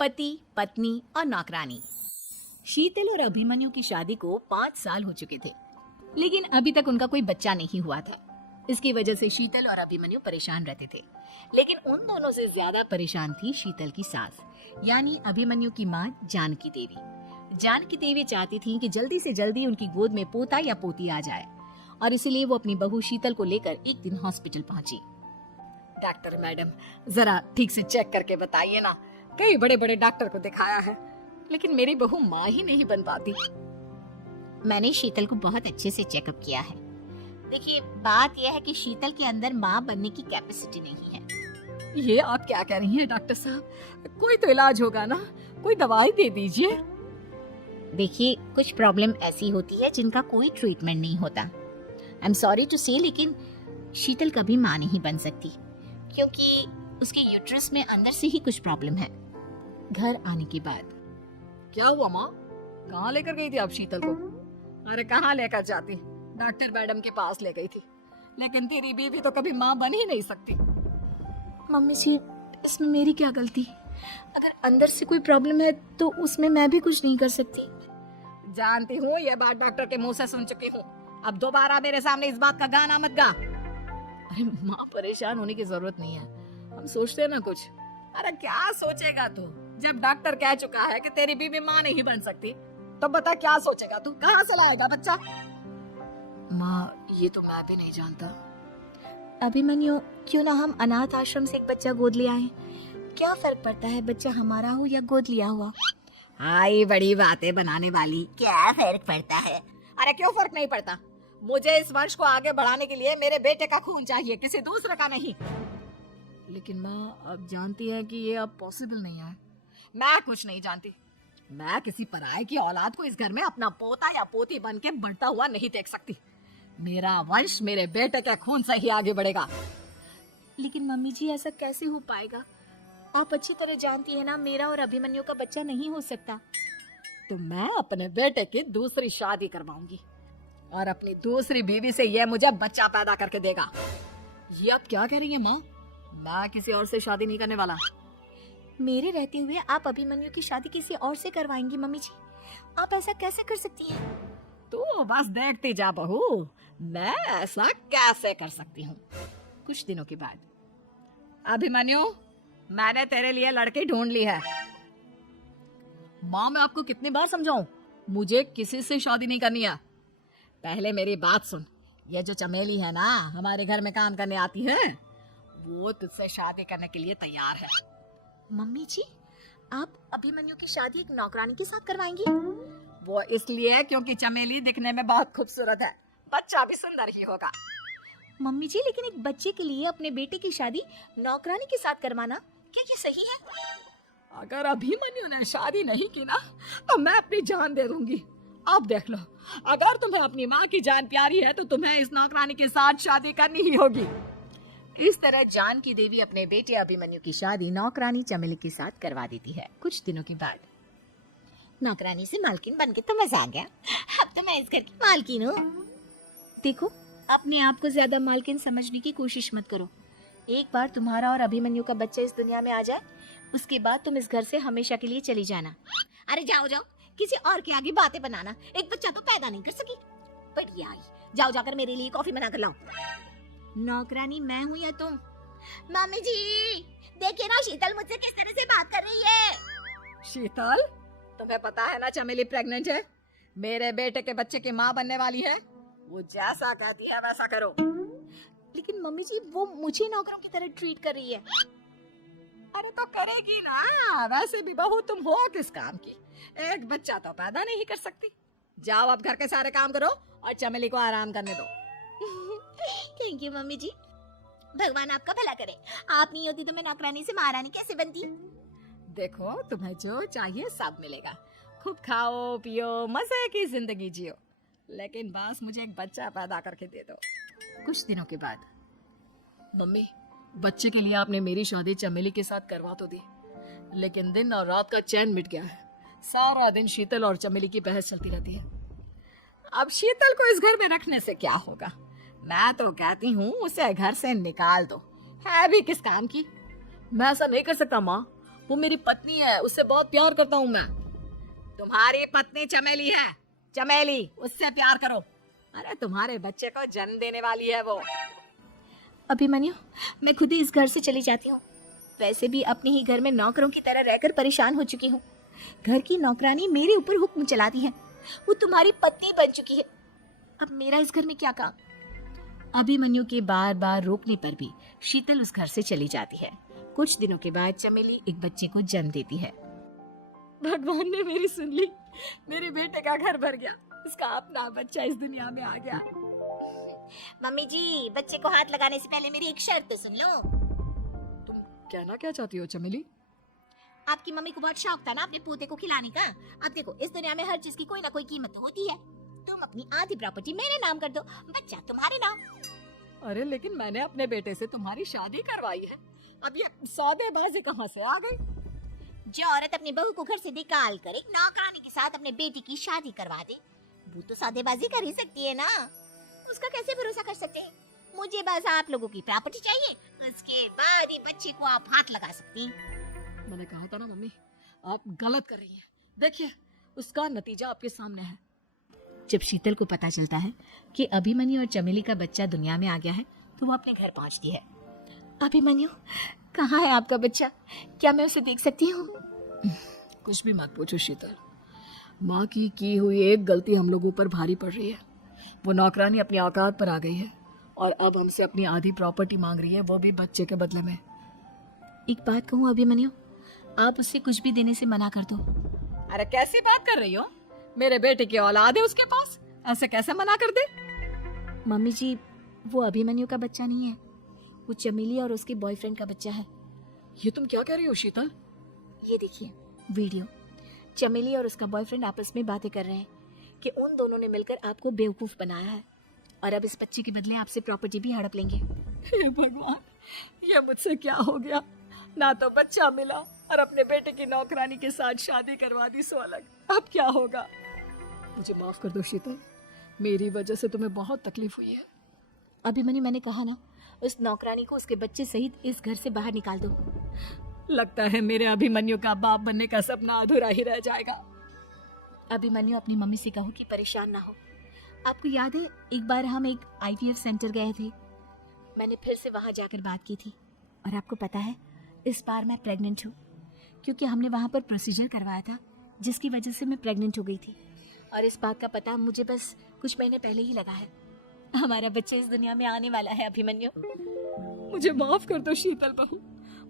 पति, पत्नी और नौकरानी। शीतल और अभिमन्यु की शादी को 5 साल हो चुके थे, लेकिन अभी तक उनका कोई बच्चा नहीं हुआ था। इसकी वजह से शीतल और अभिमन्यु परेशान रहते थे, लेकिन उन दोनों से ज्यादा परेशान थी शीतल की सास, यानी अभिमन्यु की माँ जानकी देवी। जानकी देवी चाहती थी कि जल्दी से जल्दी उनकी गोद में पोता या पोती आ जाए, और इसीलिए वो अपनी बहू शीतल को लेकर एक दिन हॉस्पिटल पहुंची। डॉक्टर मैडम, जरा ठीक से चेक करके बताइए ना, कई बड़े बड़े डॉक्टर को दिखाया है, लेकिन मेरी बहू माँ ही नहीं बन पाती। मैंने शीतल को बहुत अच्छे से चेकअप किया है। देखिए, बात यह है कि शीतल के अंदर माँ बनने की कैपेसिटी नहीं है। ये आप क्या कह रही हैं डॉक्टर साहब? कोई तो इलाज होगा ना, कोई दवाई दे दीजिए। देखिए, कुछ प्रॉब्लम ऐसी होती है जिनका कोई ट्रीटमेंट नहीं होता। आई एम सॉरी टू से, लेकिन शीतल कभी माँ नहीं बन सकती, क्योंकि उसके यूट्रस में अंदर से ही कुछ प्रॉब्लम है। घर आने के बाद क्या हुआ माँ? कहाँ लेकर गई थी आप शीतल को? अरे कहाँ लेकर जाती, डॉक्टर मैडम के पास ले गई थी, लेकिन तेरी बीवी तो कभी माँ बन ही नहीं सकती। मम्मी जी, इसमें मेरी क्या गलती? अगर अंदर से कोई प्रॉब्लम है तो उसमें मैं भी कुछ नहीं कर सकती। जानती हूँ, ये बात डॉक्टर के मुंह से सुन चुकी हूँ। अब दोबारा मेरे सामने इस बात का गाना मत गा। अरे माँ, परेशान होने की जरूरत नहीं है, हम सोचते हैं ना कुछ। अरे क्या सोचेगा तू? जब डॉक्टर कह चुका है कि तेरी बीवी माँ नहीं बन सकती, तो बता क्या सोचेगा तू? कहाँ से लाएगा बच्चा? माँ, ये तो मैं भी नहीं जानता। अभिमन्यु, क्यों ना हम अनाथ आश्रम से एक बच्चा गोद ले आए? क्या फर्क पड़ता है बच्चा हमारा हो या गोद लिया हुआ? आई बड़ी बातें बनाने वाली, क्या फर्क पड़ता है? अरे क्यों फर्क नहीं पड़ता? मुझे इस वंश को आगे बढ़ाने के लिए मेरे बेटे का खून चाहिए, किसी दूसरे का नहीं। लेकिन माँ, आप जानती है कि ये अब पॉसिबल नहीं है। मैं कुछ नहीं जानती। मैं किसी पराये की औलाद को इस घर में अपना पोता या पोती बन के बढ़ता हुआ नहीं देख सकती। मेरा वंश मेरे बेटे के खून से ही आगे बढ़ेगा। लेकिन मम्मी जी, ऐसा कैसे हो पाएगा? आप अच्छी तरह जानती है ना, मेरा और अभिमन्यु का बच्चा नहीं हो सकता। तो मैं अपने बेटे की दूसरी शादी करवाऊंगी, और अपनी दूसरी बीवी से यह मुझे बच्चा पैदा करके देगा। ये आप क्या कह रही हैं माँ? मैं किसी और से शादी नहीं करने वाला। मेरे रहते हुए आप अभिमन्यु की शादी किसी और से करवाएंगी? मम्मी जी, आप ऐसा कैसे कर सकती हैं? तो बस देखती जा बहू, मैं ऐसा कैसे कर सकती हूँ। कुछ दिनों के बाद, अभिमन्यु, मैंने तेरे लिए लड़की ढूंढ ली है। माँ, मैं आपको कितनी बार समझाऊं, मुझे किसी से शादी नहीं करनी है। पहले मेरी बात सुन। ये जो चमेली है ना, हमारे घर में काम करने आती है, वो तुझसे शादी करने के लिए तैयार है। मम्मी जी, आप अभिमन्यु की शादी एक नौकरानी के साथ करवाएंगी? वो इसलिए क्योंकि चमेली दिखने में बहुत खूबसूरत है, बच्चा भी सुंदर ही होगा। मम्मी जी, लेकिन एक बच्चे के लिए अपने बेटे की शादी नौकरानी के साथ करवाना, क्या ये सही है? अगर अभिमन्यु ने शादी नहीं की ना, तो मैं अपनी जान दे दूंगी। आप देख लो, अगर तुम्हें अपनी माँ की जान प्यारी है तो तुम्हें इस नौकरानी के साथ शादी करनी ही होगी। इस तरह जानकी देवी अपने बेटे अभिमन्यु की शादी नौकरानी चमेली के साथ करवा देती है। कुछ दिनों के बाद, नौकरानी से मालकिन बन के तो मजा आ गया, अब तो मैं इस घर की मालकिन हूँ। देखो, अपने आप को ज्यादा मालकिन समझने की कोशिश मत करो। एक बार तुम्हारा और अभिमन्यु का बच्चा इस दुनिया में आ जाए, उसके बाद तुम इस घर से हमेशा के लिए चली जाना। अरे जाओ जाओ, किसी और के आगे बातें बनाना, एक बच्चा तो पैदा नहीं कर सकी। बढ़िया आई, जाओ जाकर मेरे लिए कॉफी बना कर लाओ। नौकरानी मैं हूँ या तुम? मम्मी जी, देखिए ना, शीतल मुझसे किस तरह से बात कर रही है। शीतल, तुम्हें पता है ना चमेली प्रेग्नेंट है, मेरे बेटे के बच्चे की माँ बनने वाली है। वो जैसा कहती है वैसा करो। लेकिन मम्मी जी, वो मुझे नौकरों की तरह ट्रीट कर रही है। अरे तो करेगी ना, वैसे भी बहू तुम हो किस काम की, एक बच्चा तो पैदा नहीं कर सकती। जाओ अब घर के सारे काम करो और चमेली को आराम करने दो। थैंक यू मम्मी जी, भगवान आपका भला करे। आप नहीं होती तो मैं नौकरानी से महारानी कैसे बनती? देखो, तुम्हें जो चाहिए सब मिलेगा, खूब खाओ पियो, मजे की जिंदगी जियो, लेकिन बस मुझे एक बच्चा पैदा करके दे दो। कुछ दिनों के बाद, मम्मी, बच्चे के लिए आपने मेरी शादी चमेली के साथ करवा तो दी, लेकिन दिन और रात का चैन मिट गया है। सारा दिन शीतल और चमेली की बहस चलती रहती है। अब शीतल को इस घर में रखने से क्या होगा? मैं तो कहती हूँ उसे घर से निकाल दो, है भी किस काम की। मैं ऐसा नहीं कर सकता माँ, वो मेरी पत्नी है, उससे बहुत प्यार करता हूँ मैं। तुम्हारी पत्नी चमेली है, चमेली, उससे प्यार करो। अरे तुम्हारे बच्चे को जन्म देने वाली है वो। अभिमन्यु, मैं खुद ही इस घर से चली जाती हूँ। वैसे भी अपने ही घर में नौकरों की तरह रहकर परेशान हो चुकी हूँ। घर की नौकरानी मेरे ऊपर हुक्म चलाती है। वो तुम्हारी पत्नी बन चुकी है। अब मेरा इस घर में क्या काम? अभिमन्यु के बार बार रोकने पर भी शीतल उस घर से चली जाती है। कुछ दिनों के बाद चमेली एक बच्चे को जन्म देती है। भगवान ने मेरी सुन ली। मेरे बेटे का घर भर गया। इसका अपना बच्चा इस दुनिया में आ गया। मम्मी जी, बच्चे को हाथ लगाने से पहले मेरी एक शर्त तो सुन लो। तुम कहना क्या चाहती हो चमेली? आपकी मम्मी को बहुत शौक था ना अपने पोते को खिलाने का। अब देखो, इस दुनिया में हर चीज की कोई ना कोई कीमत तो होती है। तुम अपनी आधी प्रॉपर्टी मेरे नाम कर दो, बच्चा तुम्हारे नाम। अरे लेकिन मैंने अपने बेटे से तुम्हारी शादी करवाई है। अब ये सौदेबाजी कहाँ से आ गई? जो औरत अपनी बहू को घर से निकाल कर एक नौकरानी के साथ अपने बेटी की शादी करवा दे, वो तो सौदेबाजी कर ही सकती है ना। उसका कैसे भरोसा कर सकते हैं? मुझे बस आप लोगों की प्रॉपर्टी चाहिए, उसके बाद ही बच्चे को आप हाथ लगा सकती। मैंने कहा था ना मम्मी, आप गलत कर रही हैं। देखिए, उसका नतीजा आपके सामने है। जब शीतल को पता चलता है कि अभिमन्यु और चमेली का बच्चा दुनिया में आ गया है, तो वो अपने घर पहुंचती है। अभिमन्यु, कहाँ है आपका बच्चा? क्या मैं उसे देख सकती हूँ? कुछ भी मत पूछो शीतल। माँ की हुई एक गलती हम लोगों पर भारी पड़ रही है। वो नौकरानी अपनी औकात पर आ गई है और अब हमसे अपनी आधी प्रॉपर्टी मांग रही है, वो भी बच्चे के बदले में। एक बात कहूँ अभिमन्यु, आप उससे कुछ भी देने से मना कर दो। अरे कैसी बात कर रही हो? मेरे बेटे की औलाद है उसके पास, ऐसे कैसे मना कर दे? मम्मी जी, वो अभिमन्यु का बच्चा नहीं है, वो चमेली और उसके बॉयफ्रेंड का बच्चा है। ये तुम क्या कह रही हो शीतल? ये देखिए वीडियो। चमेली और उसका बॉयफ्रेंड आपस में बातें कर रहे हैं कि उन दोनों ने मिलकर आपको बेवकूफ बनाया है और अब इस बच्चे के बदले आपसे प्रॉपर्टी भी हड़प लेंगे। हे भगवान, ये मुझसे क्या हो गया? ना तो बच्चा मिला और अपने बेटे की नौकरानी के साथ शादी करवा दी, सो अलग। अब क्या होगा? मुझे माफ कर दो शीतल, मेरी वजह से तुम्हें बहुत तकलीफ हुई है। अभिमन्यु, मैंने कहा ना, उस नौकरानी को उसके बच्चे सहित इस घर से बाहर निकाल दो। लगता है मेरे अभिमन्यु का बाप बनने का सपना अधूरा ही रह जाएगा। अभिमन्यु, अपनी मम्मी से कहो कि परेशान ना हो। आपको याद है एक बार हम एक IVF सेंटर गए थे, मैंने फिर से वहां जाकर बात की थी और आपको पता है इस बार मैं प्रेग्नेंट हूँ, क्योंकि हमने वहां पर प्रोसीजर करवाया था जिसकी वजह से मैं प्रेग्नेंट हो गई थी। और इस बात का पता मुझे बस कुछ महीने पहले ही लगा है। हमारा बच्चा इस दुनिया में आने वाला है अभिमन्यु। मुझे माफ कर दो शीतल बहू,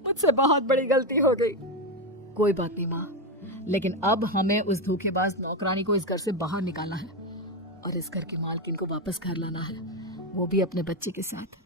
मुझसे बहुत बड़ी गलती हो गई। कोई बात नहीं माँ, लेकिन अब हमें उस धोखेबाज नौकरानी को इस घर से बाहर निकालना है और इस घर के मालकिन को वापस घर लाना है, वो भी अपने बच्चे के साथ।